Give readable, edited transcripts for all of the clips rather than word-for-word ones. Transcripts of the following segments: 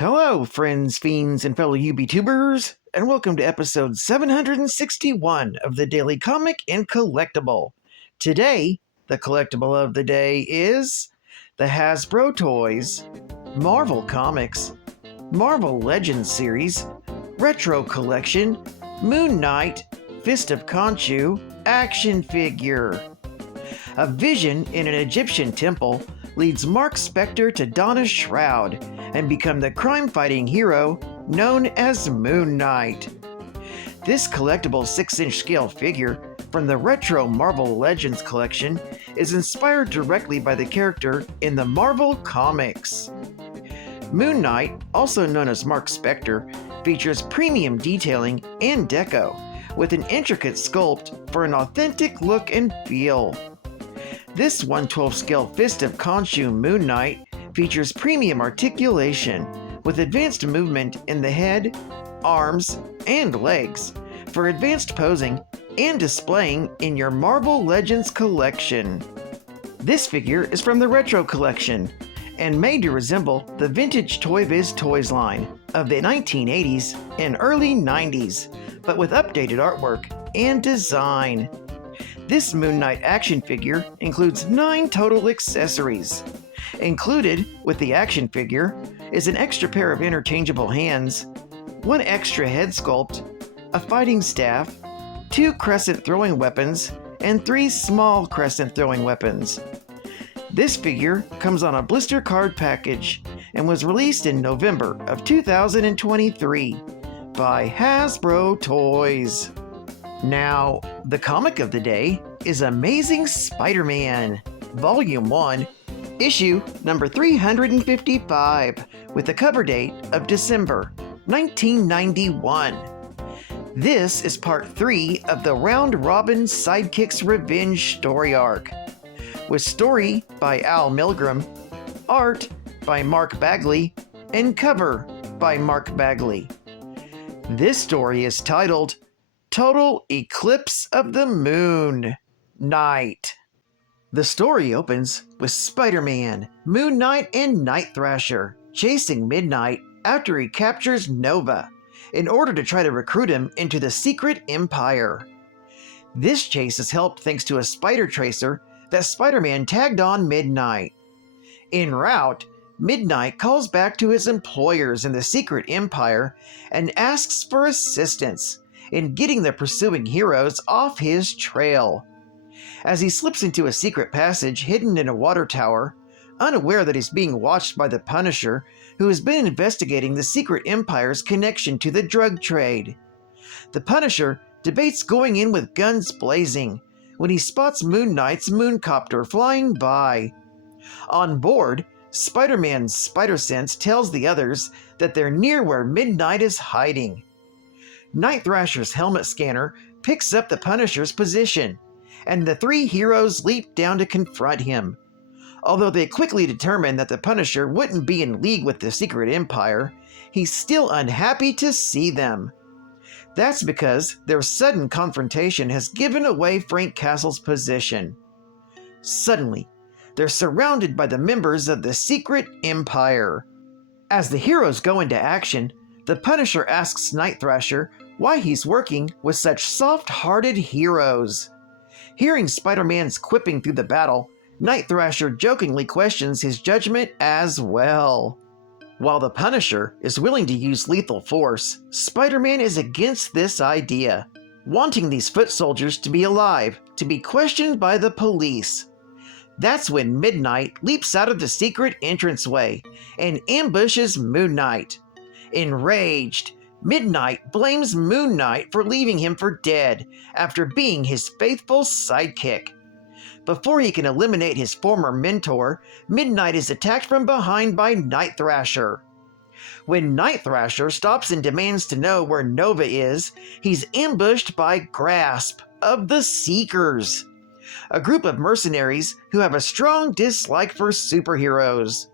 Hello, friends, fiends, and fellow UBTubers, and welcome to episode 761 of the Daily Comic and Collectible. Today, the collectible of the day is the Hasbro Toys, Marvel Comics, Marvel Legends series, Retro Collection, Moon Knight, Fist of Khonshu, action figure. A vision in an Egyptian temple leads Mark Spector to don a shroud and become the crime-fighting hero known as Moon Knight. This collectible 6-inch scale figure from the Retro Marvel Legends collection is inspired directly by the character in the Marvel Comics. Moon Knight, also known as Mark Spector, features premium detailing and deco, with an intricate sculpt for an authentic look and feel. This 1/12 scale Fist of Khonshu Moon Knight features premium articulation with advanced movement in the head, arms, and legs for advanced posing and displaying in your Marvel Legends collection. This figure is from the Retro collection and made to resemble the vintage Toy Biz Toys line of the 1980s and early 90s, but with updated artwork and design. This Moon Knight action figure includes 9 total accessories. Included with the action figure is an extra pair of interchangeable hands, 1 extra head sculpt, a fighting staff, 2 crescent throwing weapons, and 3 small crescent throwing weapons. This figure comes on a blister card package and was released in November of 2023 by Hasbro Toys. Now, the comic of the day is Amazing Spider-Man, Volume 1, Issue number 355, with a cover date of December 1991. This is part 3 of the Round Robin Sidekicks Revenge story arc, with story by Al Milgrom, art by Mark Bagley, and cover by Mark Bagley. This story is titled Total Eclipse of the Moon Knight. The story opens with Spider-Man, Moon Knight, and Night Thrasher chasing Midnight after he captures Nova in order to try to recruit him into the Secret Empire. This chase is helped thanks to a spider tracer that Spider-Man tagged on Midnight. En route, Midnight calls back to his employers in the Secret Empire and asks for assistance in getting the pursuing heroes off his trail. As he slips into a secret passage hidden in a water tower, unaware that he's being watched by the Punisher, who has been investigating the Secret Empire's connection to the drug trade. The Punisher debates going in with guns blazing when he spots Moon Knight's mooncopter flying by. On board, Spider-Man's spider sense tells the others that they're near where Midnight is hiding. Night Thrasher's helmet scanner picks up the Punisher's position, and the 3 heroes leap down to confront him. Although they quickly determine that the Punisher wouldn't be in league with the Secret Empire, he's still unhappy to see them. That's because their sudden confrontation has given away Frank Castle's position. Suddenly, they're surrounded by the members of the Secret Empire. As the heroes go into action, the Punisher asks Night Thrasher why he's working with such soft-hearted heroes. Hearing Spider-Man's quipping through the battle, Night Thrasher jokingly questions his judgment as well. While the Punisher is willing to use lethal force, Spider-Man is against this idea, wanting these foot soldiers to be alive, to be questioned by the police. That's when Midnight leaps out of the secret entranceway and ambushes Moon Knight. Enraged, Midnight blames Moon Knight for leaving him for dead after being his faithful sidekick. Before he can eliminate his former mentor, Midnight is attacked from behind by Night Thrasher. When Night Thrasher stops and demands to know where Nova is, he's ambushed by Grasp of the Seekers, a group of mercenaries who have a strong dislike for superheroes.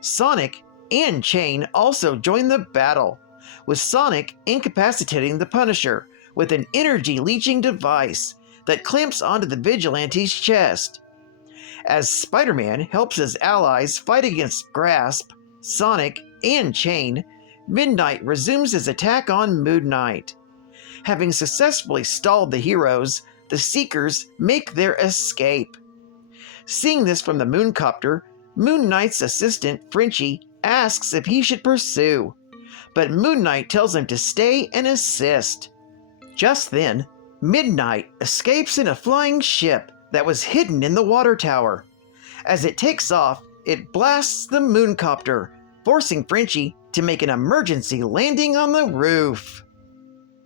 Sonic and Chain also join the battle, with Sonic incapacitating the Punisher with an energy-leeching device that clamps onto the Vigilante's chest. As Spider-Man helps his allies fight against Grasp, Sonic, and chain, Midnight resumes his attack on Moon Knight. Having successfully stalled the heroes, the Seekers make their escape. Seeing this from the Mooncopter, Moon Knight's assistant, Frenchie, asks if he should pursue, but Moon Knight tells him to stay and assist. Just then, Midnight escapes in a flying ship that was hidden in the water tower. As it takes off, it blasts the Mooncopter, forcing Frenchie to make an emergency landing on the roof.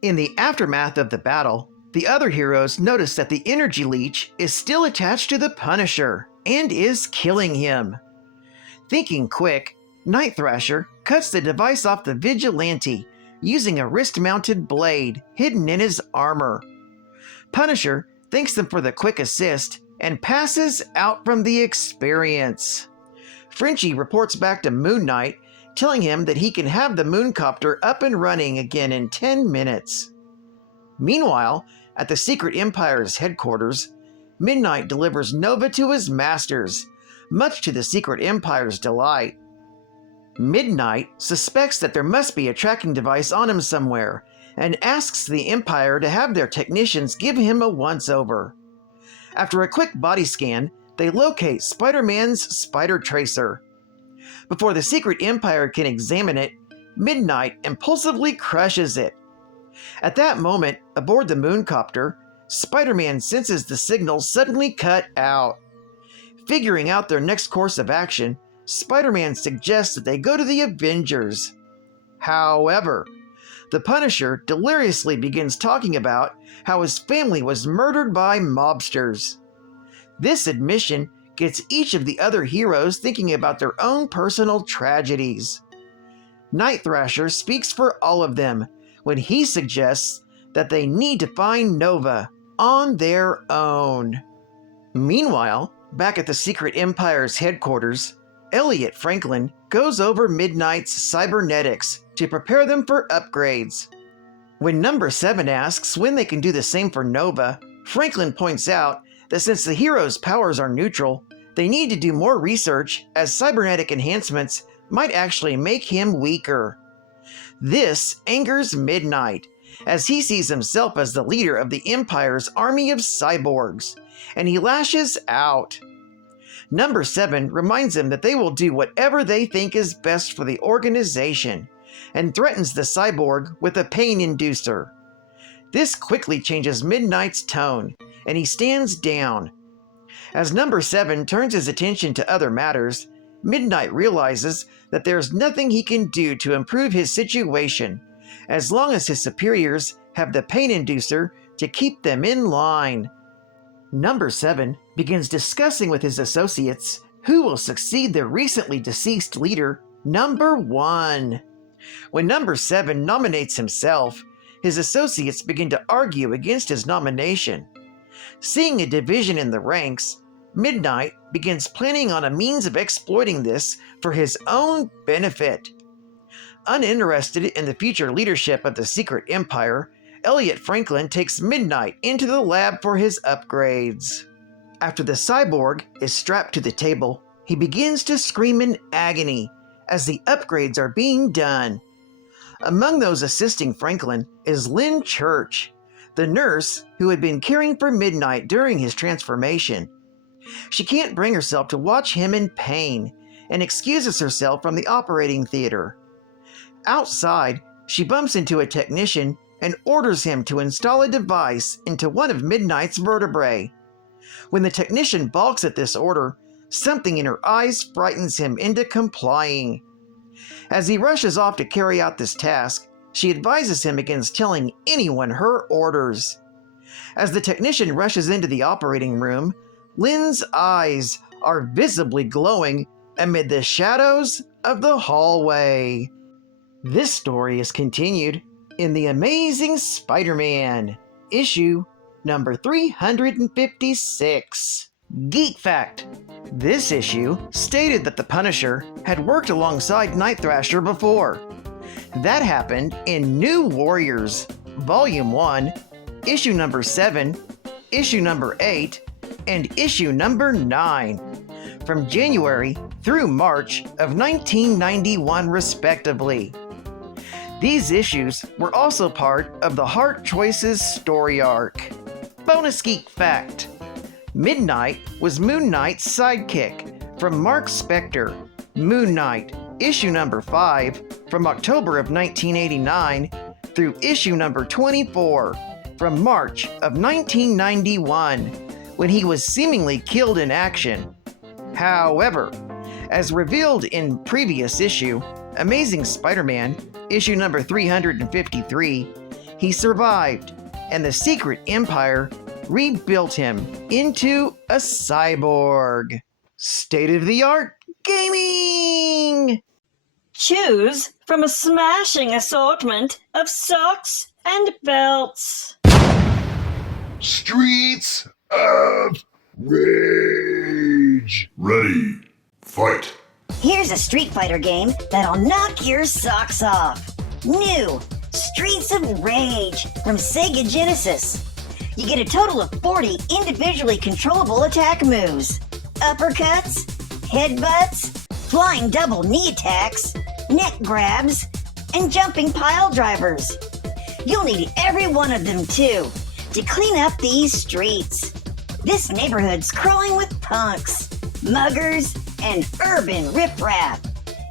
In the aftermath of the battle, the other heroes notice that the energy leech is still attached to the Punisher and is killing him. Thinking quick, Night Thrasher cuts the device off the Vigilante using a wrist-mounted blade hidden in his armor. Punisher thanks them for the quick assist and passes out from the experience. Frenchie reports back to Moon Knight, telling him that he can have the Mooncopter up and running again in 10 minutes. Meanwhile, at the Secret Empire's headquarters, Midnight delivers Nova to his masters, much to the Secret Empire's delight. Midnight suspects that there must be a tracking device on him somewhere, and asks the Empire to have their technicians give him a once-over. After a quick body scan, they locate Spider-Man's Spider Tracer. Before the Secret Empire can examine it, Midnight impulsively crushes it. At that moment, aboard the Mooncopter, Spider-Man senses the signal suddenly cut out. Figuring out their next course of action, Spider-Man suggests that they go to the Avengers. However, the Punisher deliriously begins talking about how his family was murdered by mobsters. This admission gets each of the other heroes thinking about their own personal tragedies. Night Thrasher speaks for all of them when he suggests that they need to find Nova on their own. Meanwhile, back at the Secret Empire's headquarters, Elliot Franklin goes over Midnight's cybernetics to prepare them for upgrades. When Number 7 asks when they can do the same for Nova, Franklin points out that since the hero's powers are neutral, they need to do more research as cybernetic enhancements might actually make him weaker. This angers Midnight, as he sees himself as the leader of the Empire's army of cyborgs, and he lashes out. Number 7 reminds him that they will do whatever they think is best for the organization, and threatens the cyborg with a pain inducer. This quickly changes Midnight's tone, and he stands down. As Number 7 turns his attention to other matters, Midnight realizes that there's nothing he can do to improve his situation, as long as his superiors have the pain inducer to keep them in line. Number 7 begins discussing with his associates who will succeed the recently deceased leader, Number 1. When Number 7 nominates himself, his associates begin to argue against his nomination. Seeing a division in the ranks, Midnight begins planning on a means of exploiting this for his own benefit. Uninterested in the future leadership of the Secret Empire, Elliot Franklin takes Midnight into the lab for his upgrades. After the cyborg is strapped to the table, he begins to scream in agony as the upgrades are being done. Among those assisting Franklin is Lynn Church, the nurse who had been caring for Midnight during his transformation. She can't bring herself to watch him in pain and excuses herself from the operating theater. Outside, she bumps into a technician and orders him to install a device into one of Midnight's vertebrae. When the technician balks at this order, something in her eyes frightens him into complying. As he rushes off to carry out this task, she advises him against telling anyone her orders. As the technician rushes into the operating room, Lynn's eyes are visibly glowing amid the shadows of the hallway. This story is continued in The Amazing Spider-Man, issue number 356. Geek Fact: this issue stated that the Punisher had worked alongside Night Thrasher before. That happened in New Warriors, Volume 1, issue number 7, issue number 8, and issue number 9, from January through March of 1991 respectively. These issues were also part of the Heart Choices story arc. Bonus geek fact: Midnight was Moon Knight's sidekick from Mark Spector. Moon Knight, issue number 5, from October of 1989 through issue number 24 from March of 1991, when he was seemingly killed in action. However, as revealed in previous issue, Amazing Spider-Man, issue number 353, he survived, and the Secret Empire rebuilt him into a cyborg. State-of-the-art gaming! Choose from a smashing assortment of socks and belts. Streets of Rage. Ready, fight. Here's a Street Fighter game that'll knock your socks off. New Streets of Rage from Sega Genesis. You get a total of 40 individually controllable attack moves. Uppercuts, headbutts, flying double knee attacks, neck grabs, and jumping pile drivers. You'll need every one of them too to clean up these streets. This neighborhood's crawling with punks, muggers, and urban riffraff.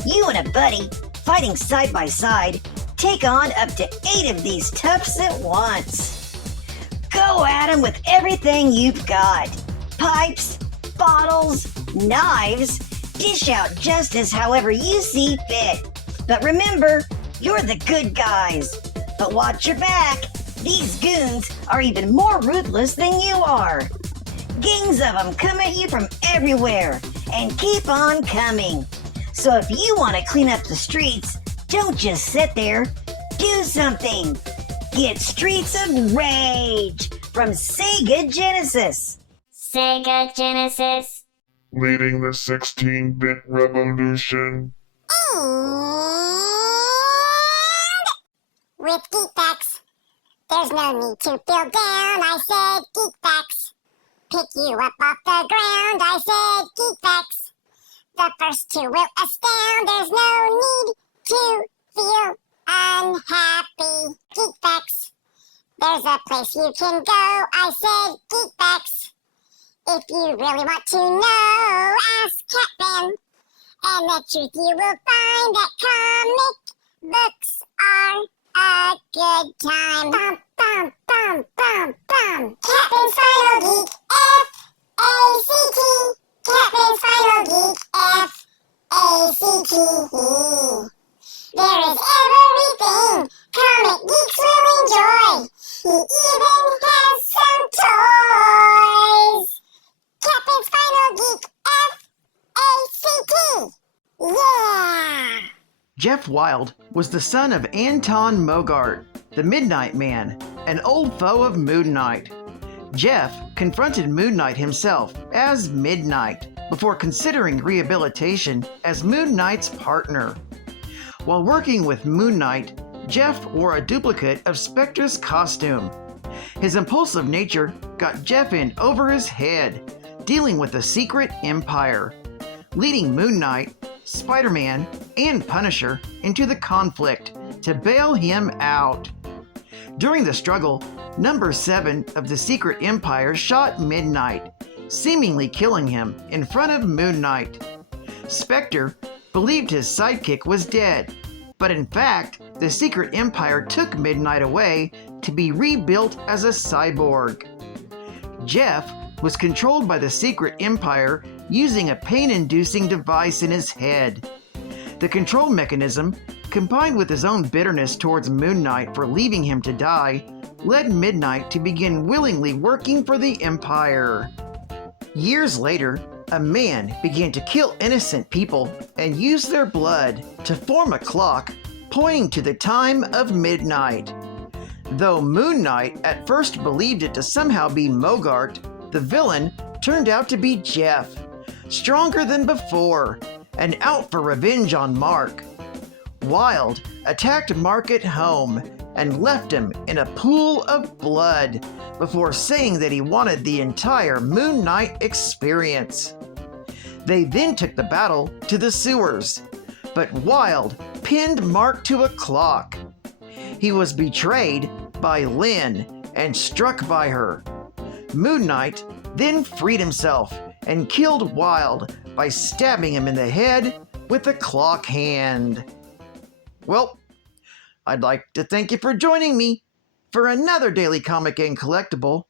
You and a buddy, fighting side by side, take on up to 8 of these toughs at once. Go at them with everything you've got. Pipes, bottles, knives. Dish out justice however you see fit. But remember, you're the good guys. But watch your back. These goons are even more ruthless than you are. Gangs of them come at you from everywhere and keep on coming. So if you want to clean up the streets, don't just sit there. Do something. Get Streets of Rage from Sega Genesis. Sega Genesis. Leading the 16-bit revolution. And with Geek Facts, there's no need to feel down. I said Geek Facts. Pick you up off the ground. I said Geek Facts. The first two will astound. There's no need to feel unhappy. Geek Facts. There's a place you can go. I said Geek Facts. If you really want to know, ask Catman. And the truth you will find that comic books are a good time. Bum, bum, bum, bum, bum. Captain's Final Geek, F-A-C-T. Captain's Final Geek, F-A-C-T. There is everything comic geeks will enjoy. He even has some toys. Captain's Final Geek, F-A-C-T. Yeah! Jeff Wilde was the son of Anton Mogart, the Midnight Man, an old foe of Moon Knight. Jeff confronted Moon Knight himself as Midnight before considering rehabilitation as Moon Knight's partner. While working with Moon Knight, Jeff wore a duplicate of Spectre's costume. His impulsive nature got Jeff in over his head, dealing with the Secret Empire, leading Moon Knight, Spider-Man, and Punisher into the conflict to bail him out. During the struggle, number 7 of the Secret Empire shot Midnight, seemingly killing him in front of Moon Knight. Spectre believed his sidekick was dead, but in fact, the Secret Empire took Midnight away to be rebuilt as a cyborg. Jeff was controlled by the Secret Empire using a pain-inducing device in his head. The control mechanism, combined with his own bitterness towards Moon Knight for leaving him to die, led Midnight to begin willingly working for the Empire. Years later, a man began to kill innocent people and use their blood to form a clock pointing to the time of midnight. Though Moon Knight at first believed it to somehow be Mogart, the villain turned out to be Jeff, stronger than before, and out for revenge on Mark. Wilde attacked Mark at home and left him in a pool of blood before saying that he wanted the entire Moon Knight experience. They then took the battle to the sewers, but Wild pinned Mark to a clock. He was betrayed by Lynn and struck by her. Moon Knight then freed himself and killed Wild by stabbing him in the head with a clock hand. Well, I'd like to thank you for joining me for another Daily Comic and Collectible,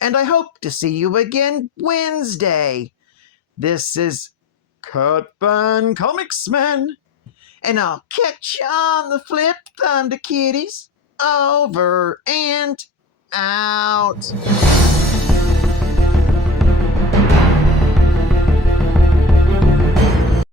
and I hope to see you again Wednesday. This is Cutban Comics Man, and I'll catch you on the flip, Thunder Kitties. Over and out.